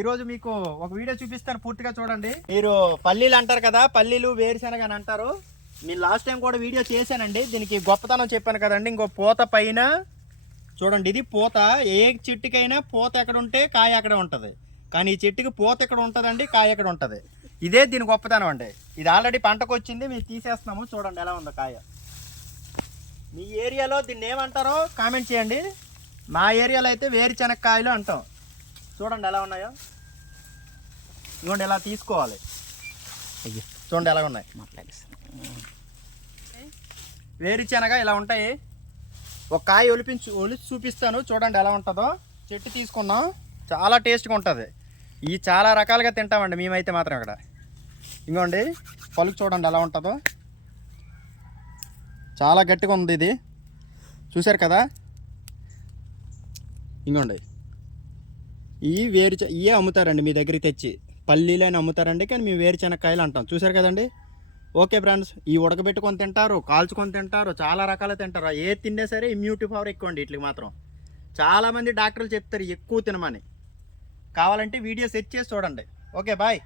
ఈరోజు మీకు ఒక వీడియో చూపిస్తాను, పూర్తిగా చూడండి. మీరు పల్లీలు అంటారు కదా, పల్లీలు వేరుశనగ అని అంటారు. నేను లాస్ట్ టైం కూడా వీడియో చేశానండి. దీనికి గొప్పతనం చెప్పాను కదండి. ఇంకో పూత పైన చూడండి, ఇది పూత. ఏ చెట్టుకైనా పూత ఎక్కడ ఉంటే కాయ అక్కడ ఉంటుంది, కానీ ఈ చెట్టుకి పూత ఎక్కడ ఉంటుందండి, కాయ ఎక్కడ ఉంటుంది. ఇదే దీని గొప్పతనం అండి. ఇది ఆల్రెడీ పంటకు వచ్చింది, మేము తీసేస్తున్నాము. చూడండి ఎలా ఉందో కాయ. మీ ఏరియాలో దీన్ని ఏమంటారో కామెంట్ చేయండి. మా ఏరియాలో అయితే వేరుశనక్కాయలు అంటాం. చూడండి ఎలా ఉన్నాయో. ఇదిగోండి ఇలా తీసుకోవాలి. చూడండి ఎలా ఉన్నాయి. వేరుశనగ ఇలా ఉంటాయి. ఒక కాయ ఒలిచి చూపిస్తాను, చూడండి ఎలా ఉంటుందో. చెట్టు తీసుకున్నాం, చాలా టేస్ట్గా ఉంటుంది. ఇవి చాలా రకాలుగా తింటామండి మేమైతే మాత్రం. ఇక్కడ ఇంకోండి పలుకు చూడండి ఎలా ఉంటుందో. చాలా గట్టిగా ఉంది ఇది, చూశారు కదా. ఇంకోండి ఇవే అమ్ముతారండి మీ దగ్గరికి తెచ్చి. పల్లీలు అని అమ్ముతారండి, కానీ మేము వేరుశనక్కాయలు అంటాం. చూశారు కదండి. ఓకే ఫ్రెండ్స్, ఈ ఉడకబెట్టుకొని తింటారు, కాల్చుకొని తింటారు, చాలా రకాలు తింటారు. ఏ తిన్నా సరే ఇమ్యూనిటీ పవర్ ఎక్కువ అండి వీటికి మాత్రం. చాలామంది డాక్టర్లు చెప్తారు ఎక్కువ తినమని. కావాలంటే వీడియో సెట్ చేసి చూడండి. Okay bye.